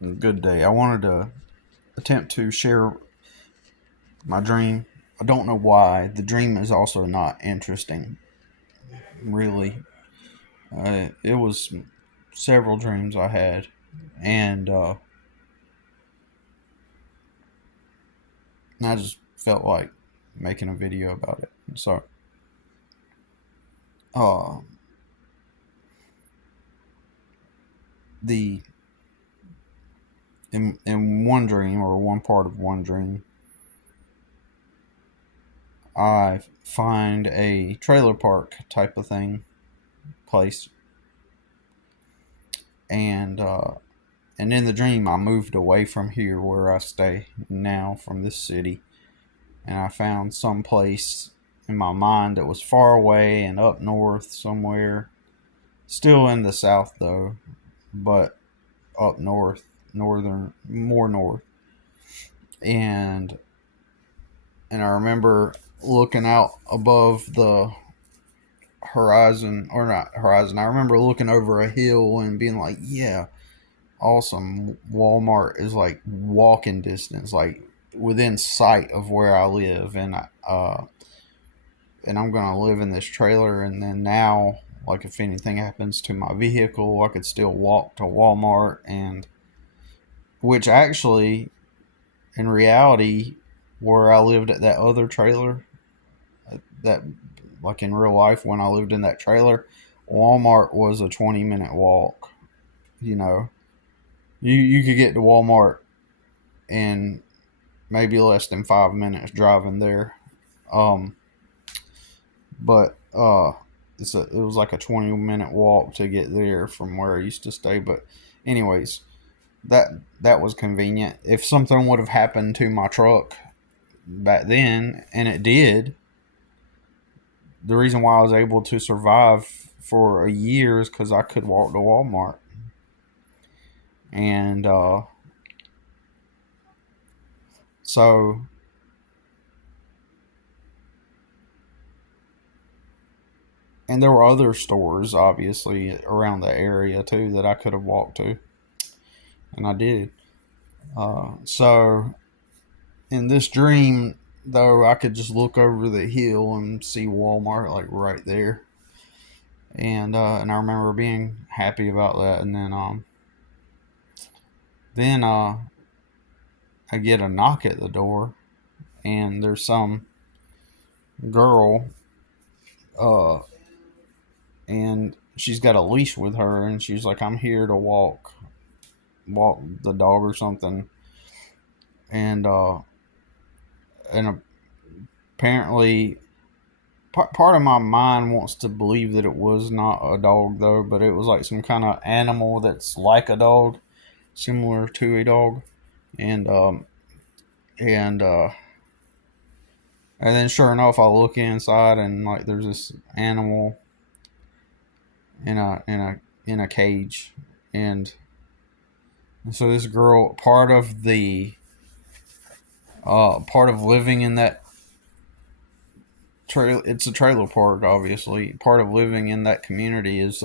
Good day. I wanted to attempt to share my dream. I don't know why. The dream is also not interesting, really. It was several dreams I had, and I just felt like making a video about it. So, uh, the in one dream or one part of one dream, I find a trailer park type of thing place, and and in the dream, I moved away from here where I stay now, from this city, and I found some place in my mind that was far away and up north somewhere, still in the south though, but up north, northern, more north. And and I remember looking out above the horizon, or not horizon. I remember looking over a hill and being like, "Yeah, awesome. Walmart is like walking distance, like within sight of where I live, and I'm gonna live in this trailer. And then now, like if anything happens to my vehicle, I could still walk to Walmart, and which actually, in reality, where I lived at that other trailer, that like in real life when I lived in that trailer, Walmart was a 20-minute walk. You know, you could get to Walmart in maybe less than 5 minutes driving there. Um, but it was like a 20-minute walk to get there from where I used to stay. But anyways, that that was convenient. If something would have happened to my truck back then, and it did, the reason why I was able to survive for a year is because I could walk to Walmart, and so and there were other stores obviously around the area too that I could have walked to, and I did. So in this dream, though, I could just look over the hill and see Walmart like right there, and I remember being happy about that. And then I get a knock at the door, and there's some girl, uh, and she's got a leash with her, and she's like, "I'm here to walk the dog or something," and and apparently part of my mind wants to believe that it was not a dog though, but it was like some kind of animal that's like a dog, similar to a dog, and and uh, and then sure enough, I look inside and like there's this animal in a cage, and so this girl, part of living in that trail, it's a trailer park, obviously. Part of living in that community is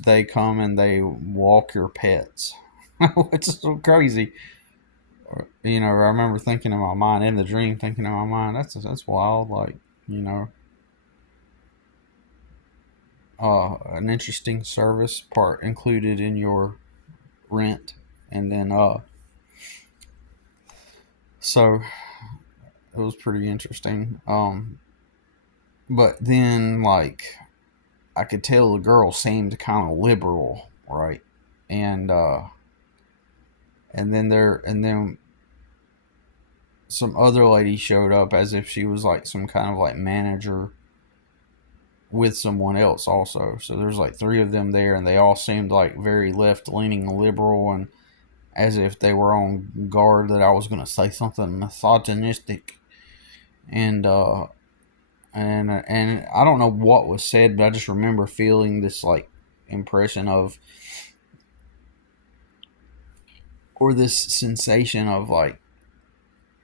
they come and they walk your pets. It's so crazy. You know, I remember thinking in my mind, in the dream, thinking in my mind, that's wild. Like, you know, an interesting service part included in your rent, and then so it was pretty interesting. But then like I could tell the girl seemed kind of liberal, right? And and then some other lady showed up as if she was like some kind of like manager with someone else also. So there's like three of them there, and they all seemed like very left leaning liberal, and as if they were on guard that I was going to say something misogynistic. And and I don't know what was said, but I just remember feeling this like impression of, or this sensation of like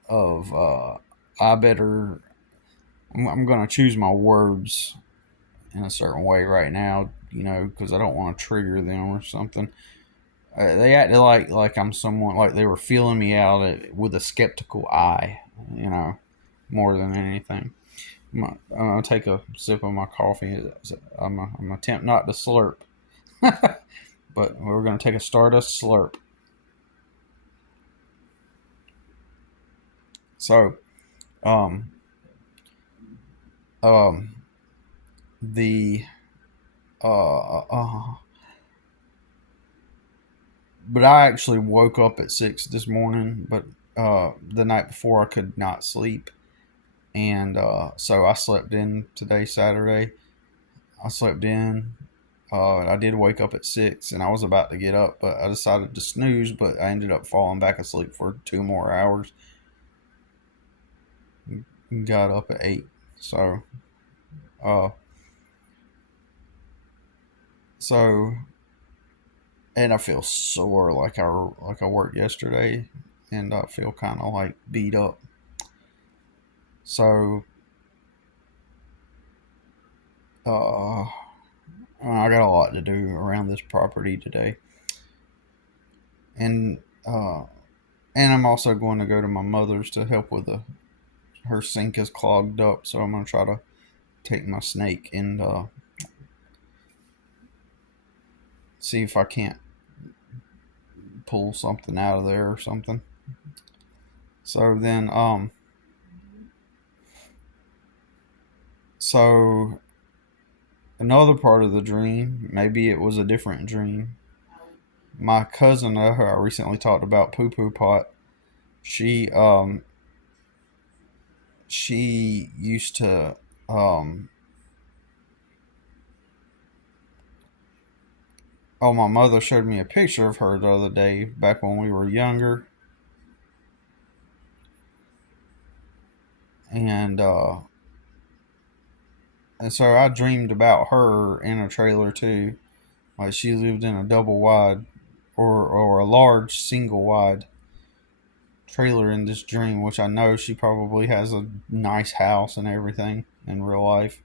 of I better, I'm gonna choose my words in a certain way right now, you know, because I don't want to trigger them or something. They acted like I'm someone, like they were feeling me out with a skeptical eye, you know, more than anything. I'm gonna take a sip of my coffee. I'm gonna attempt not to slurp, but we're gonna take a Stardust slurp. So, um, um, the but I actually woke up at 6 this morning, but the night before I could not sleep, and so I slept in today, Saturday. I slept in. I did wake up at 6, and I was about to get up, but I decided to snooze. But I ended up falling back asleep for 2 more hours. Got up at 8. So, uh, so, and I feel sore like I worked yesterday, and I feel kind of like beat up. So, uh, I got a lot to do around this property today, and uh, and I'm also going to go to my mother's to help with her sink is clogged up. So I'm gonna try to take my snake and see if I can't pull something out of there or something. So then, so another part of the dream, maybe it was a different dream. My cousin, who I recently talked about, Poo Poo Pot, she she used to um oh, my mother showed me a picture of her the other day back when we were younger, and so I dreamed about her in a trailer too. Like she lived in a double wide or a large single wide trailer in this dream, which I know she probably has a nice house and everything in real life.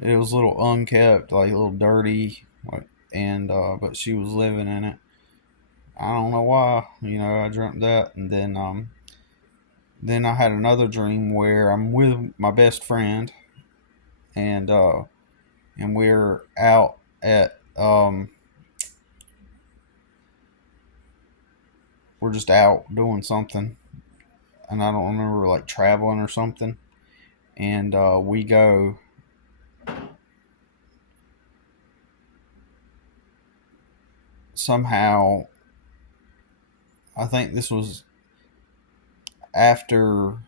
It was a little unkept, like a little dirty, like, and but she was living in it. I don't know why, I dreamt that, and then I had another dream where I'm with my best friend, and we're out at we're just out doing something, and I don't remember, like traveling or something, and we go somehow. I think this was after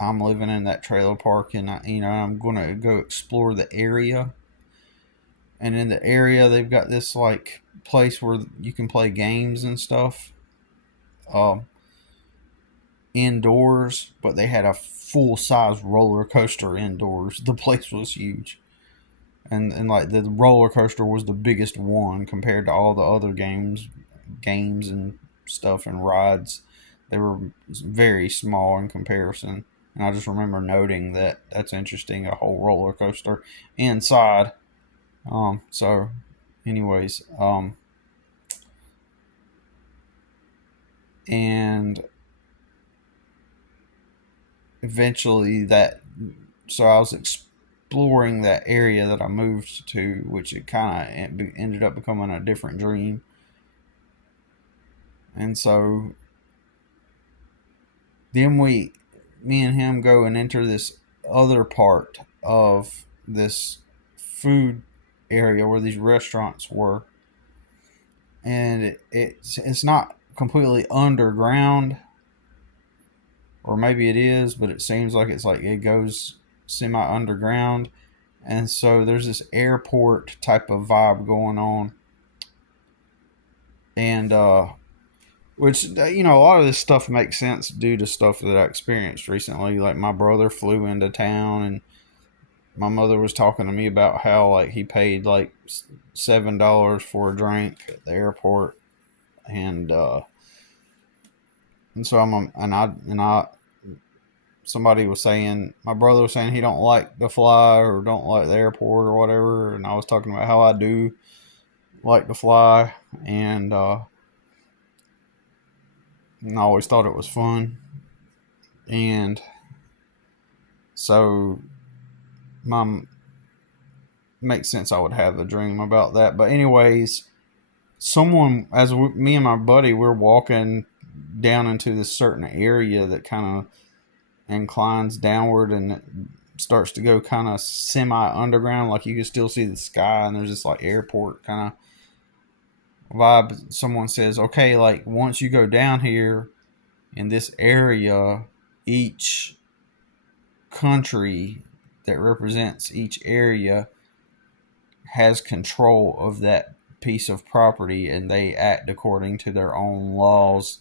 I'm living in that trailer park, and I'm gonna go explore the area. And in the area, they've got this like place where you can play games and stuff, um, indoors. But they had a full size roller coaster indoors. The place was huge, and like the roller coaster was the biggest one compared to all the other games and stuff and rides. They were very small in comparison. And I just remember noting that that's interesting, a whole roller coaster inside. So, anyways, and eventually so I was exploring that area that I moved to, which it kind of ended up becoming a different dream. And so then me and him go and enter this other part of this food area where these restaurants were, and it's not completely underground, or maybe it is, but it seems like it goes semi underground, and so there's this airport type of vibe going on, and which a lot of this stuff makes sense due to stuff that I experienced recently. Like my brother flew into town, and my mother was talking to me about how like he paid like $7 for a drink at the airport, and so I somebody was saying, my brother was saying he don't like to fly or don't like the airport or whatever, and I was talking about how I do like to fly, and I always thought it was fun. And so my makes sense I would have a dream about that. But anyways, someone me and my buddy we're walking down into this certain area that kind of inclines downward and it starts to go kind of semi underground, like you can still see the sky and there's this like airport kind of vibe. Someone says, okay, like once you go down here in this area, each country that represents each area has control of that piece of property and they act according to their own laws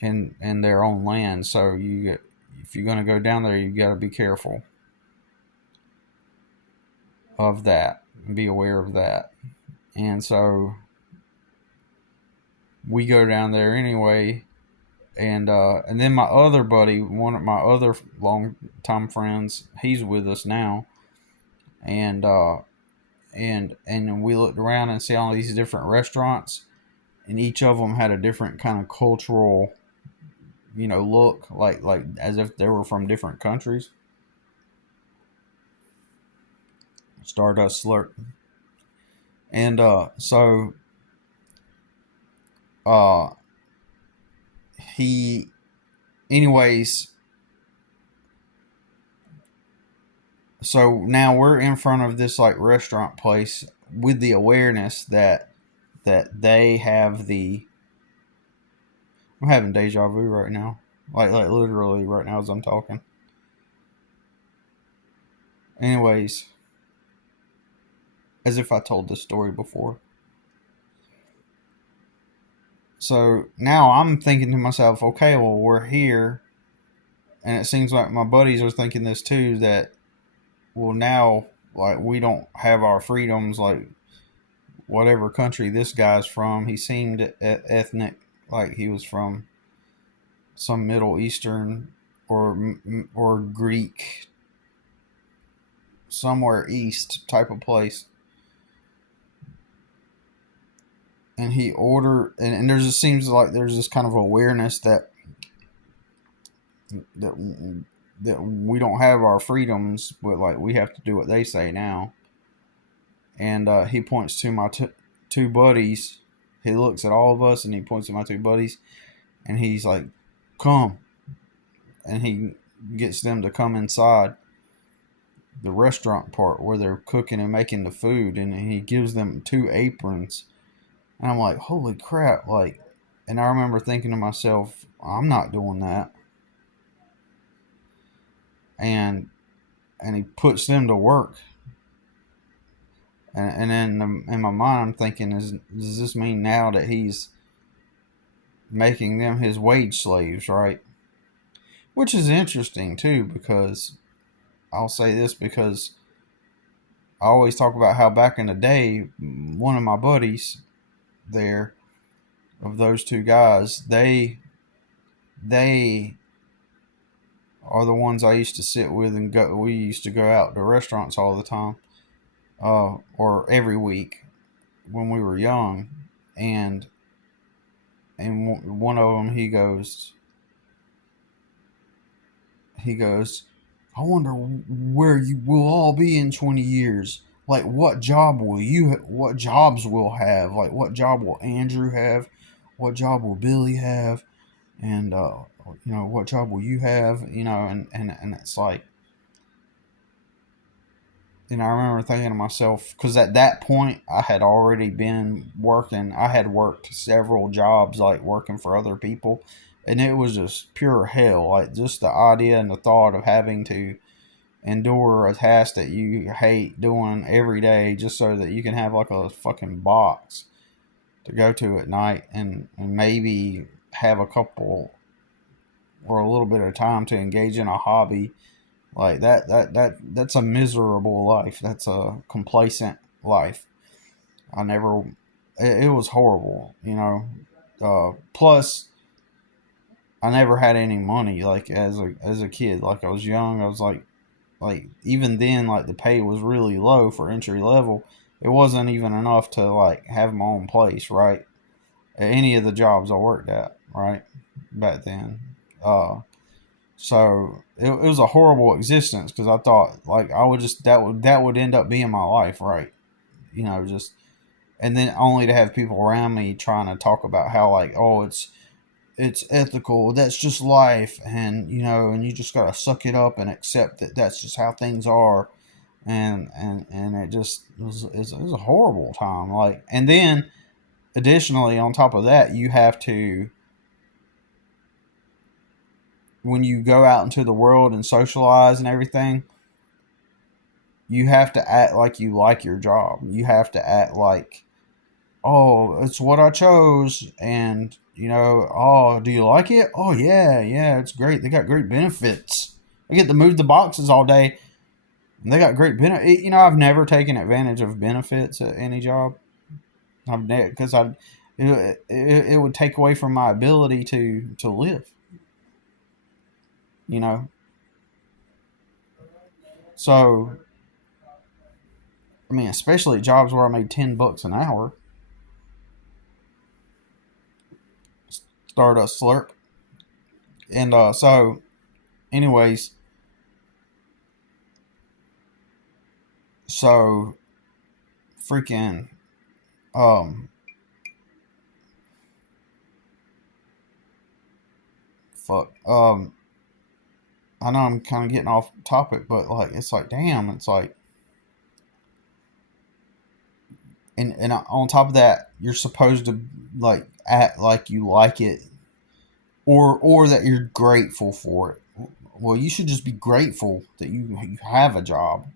in their own land. So if you're going to go down there, you got to be careful of that and be aware of that. And so we go down there anyway. And then my other buddy, one of my other long time friends, he's with us now, and and we looked around and see all these different restaurants, and each of them had a different kind of cultural, look, like as if they were from different countries. Stardust slurp. And so uh he anyways, so now we're in front of this like restaurant place with the awareness that they have the I'm having deja vu right now. Like literally right now as I'm talking. Anyways, as if I told this story before. So now I'm thinking to myself, okay, well, we're here. And it seems like my buddies are thinking this too, that, well, now, like, we don't have our freedoms, like, whatever country this guy's from. He seemed ethnic, like he was from some Middle Eastern or Greek, somewhere east type of place. And he ordered, and there just seems like there's this kind of awareness that that we don't have our freedoms, but like we have to do what they say now. And he points to my two buddies. He looks at all of us and he points to my two buddies, and he's like, "Come!" And he gets them to come inside the restaurant part where they're cooking and making the food, and he gives them two aprons. And I'm like, "Holy crap!" Like, and I remember thinking to myself, "I'm not doing that." And he puts them to work. And then in my mind, I'm thinking, does this mean now that he's making them his wage slaves, right? Which is interesting too, because I'll say this because I always talk about how back in the day, one of my buddies there, of those two guys, they are the ones I used to sit with and go. We used to go out to restaurants all the time, or every week when we were young, and one of them he goes, I wonder where you will all be in 20 years. Like, what what jobs will have? Like, what job will Andrew have? What job will Billy have? And, what job will you have? And it's like, I remember thinking to myself, because at that point, I had already been working. I had worked several jobs, like working for other people. And it was just pure hell. Like, just the idea and the thought of having to endure a task that you hate doing every day just so that you can have like a fucking box to go to at night and maybe have a couple or a little bit of time to engage in a hobby like that's a miserable life. That's a complacent life. I never it was horrible, plus I never had any money like as a kid. Like I was young, I was like even then like the pay was really low for entry level, it wasn't even enough to like have my own place, right? At any of the jobs I worked at, right? Back then. So it was a horrible existence because I thought like I would just that would end up being my life, right? Just and then only to have people around me trying to talk about how like, oh, it's ethical, that's just life, and and you just gotta suck it up and accept that that's just how things are, and it just it was a horrible time. Like, and then additionally on top of that, you have to, when you go out into the world and socialize and everything, you have to act like you like your job. You have to act like, oh, it's what I chose, and oh, do you like it? Oh yeah, yeah, it's great. They got great benefits. I get to move the boxes all day, and they got great benefits. I've never taken advantage of benefits at any job. I've never, because it would take away from my ability to live. You know, so I mean, especially jobs where I made $10 an hour. Start a slurp, and so, anyways, so freaking um fuck I know I'm kind of getting off topic, but like it's like damn, it's like, and on top of that, you're supposed to like act like you like it, or that you're grateful for it. Well, you should just be grateful that you have a job,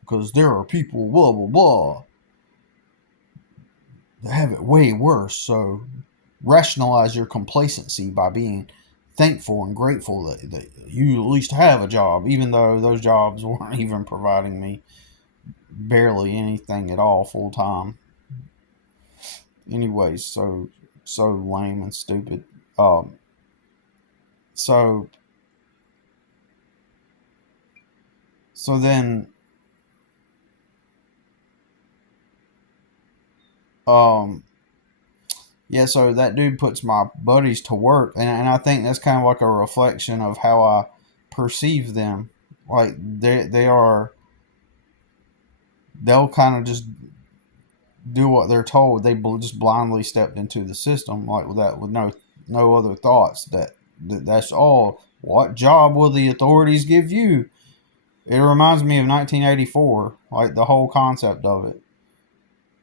because there are people blah blah blah that have it way worse. So rationalize your complacency by being thankful and grateful that you at least have a job, even though those jobs weren't even providing me barely anything at all full time. Anyways, so lame and stupid. Um, so so then um yeah, so that dude puts my buddies to work, and I think that's kind of like a reflection of how I perceive them. Like they'll kind of just do what they're told. They just blindly stepped into the system like with no other thoughts. That's all. What job will the authorities give you? It reminds me of 1984, like the whole concept of it.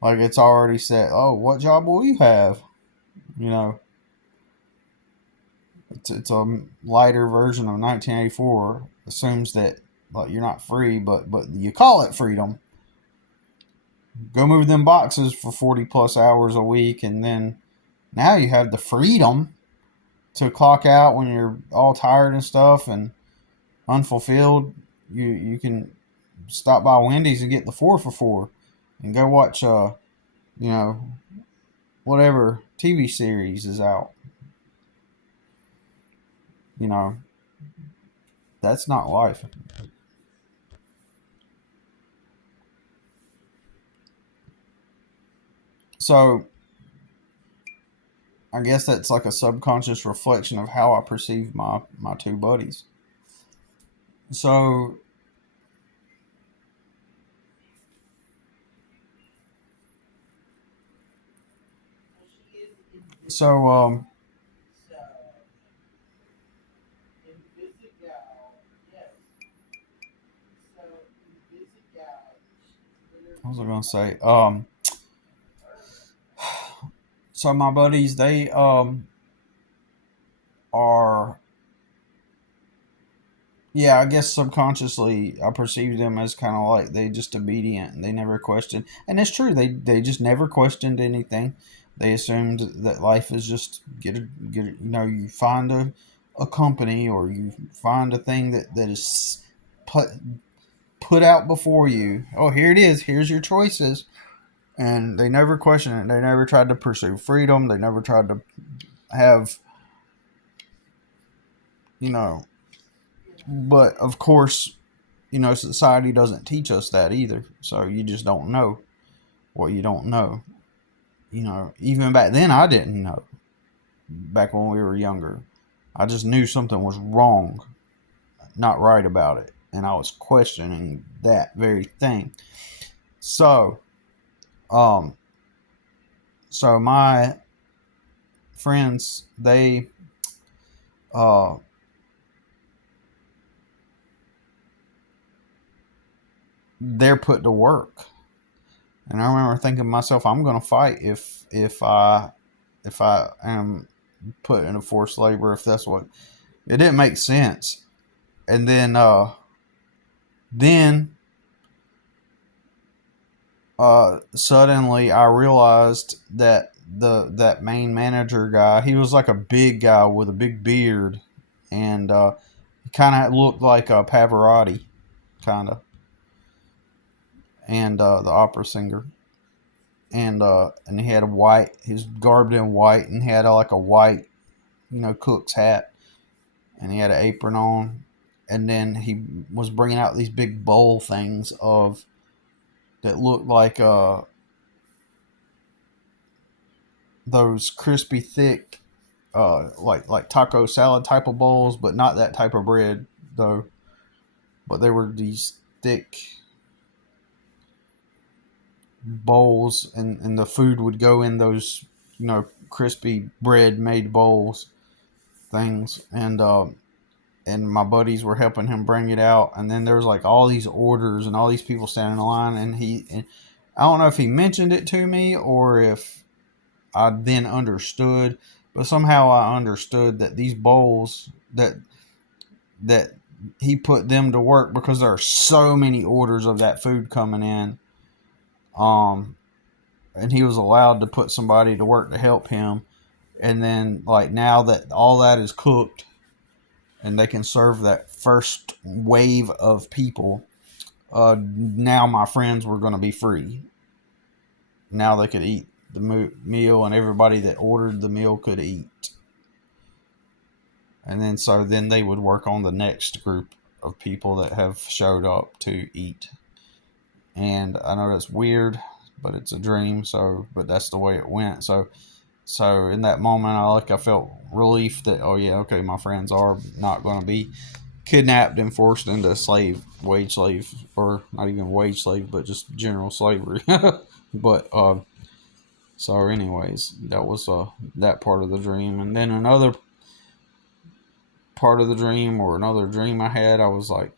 Like it's already set. Oh, what job will you have? You know, it's a lighter version of 1984. Assumes that like you're not free, but you call it freedom. Go move them boxes for 40 plus hours a week, and then now you have the freedom to clock out when you're all tired and stuff and unfulfilled. You can stop by Wendy's and get the 4 for $4, and go watch you know whatever TV series is out. You know that's not life. So I guess that's like a subconscious reflection of how I perceive my two buddies. So so what was I gonna say? So my buddies, they are, yeah, I guess subconsciously I perceive them as kind of like they just obedient and they never question. And it's true, they just never questioned anything. They assumed that life is just you find a company, or you find a thing that is put put out before you. Oh, here it is. Here's your choices. And they never questioned it. They never tried to pursue freedom. They never tried to have, you know, but of course, society doesn't teach us that either. So you just don't know. what you don't know. Even back then I didn't know. Back when we were younger, I just knew something was wrong, not right about it, and I was questioning that very thing. So, um, so my friends, uh, they're put to work, and I remember thinking to myself, I'm going to fight if I am put into forced labor, if that's what it didn't make sense. And then suddenly I realized that that main manager guy, he was like a big guy with a big beard, and he kind of looked like a Pavarotti, kind of, and the opera singer, and he had he's garbed in white, and he had like a white, cook's hat, and he had an apron on, and then he was bringing out these big bowl things of that looked like those crispy thick like taco salad type of bowls, but not that type of bread though. But they were these thick bowls, and the food would go in those crispy bread made bowls things, and my buddies were helping him bring it out, and then there was like all these orders and all these people standing in line, and I don't know if he mentioned it to me or if I then understood, but somehow I understood that these bowls that he put them to work because there are so many orders of that food coming in. And he was allowed to put somebody to work to help him. And then, like, now that all that is cooked and they can serve that first wave of people, now my friends were going to be free. Now they could eat the meal, and everybody that ordered the meal could eat. And then they would work on the next group of people that have showed up to eat. And I know that's weird, but it's a dream. But that's the way it went. So in that moment, I felt relief that, oh yeah, okay, my friends are not going to be kidnapped and forced into wage slave, or not even wage slave, but just general slavery. But so anyways, that was that part of the dream. And then another part of the dream, or another dream I had, I was like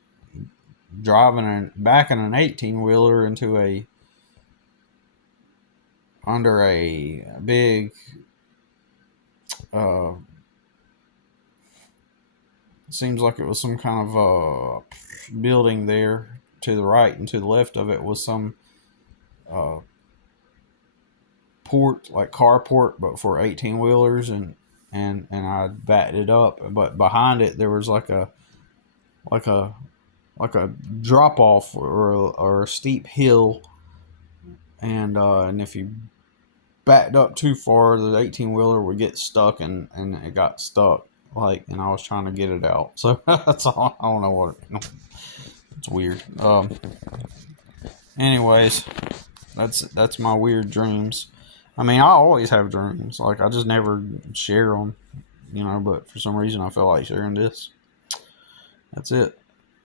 driving back in an 18-wheeler into under a big uh seems like it was some kind of building there. To the right and to the left of it was some uh port, like carport, but for 18-wheelers, and I backed it up, but behind it there was like a like a drop off, or a steep hill, and if you backed up too far, the 18-wheeler would get stuck, and it got stuck, and I was trying to get it out. So that's all. I don't know what it's weird. Anyways, that's my weird dreams. I mean, I always have dreams. Like, I just never share them, but for some reason I feel like sharing this. That's it.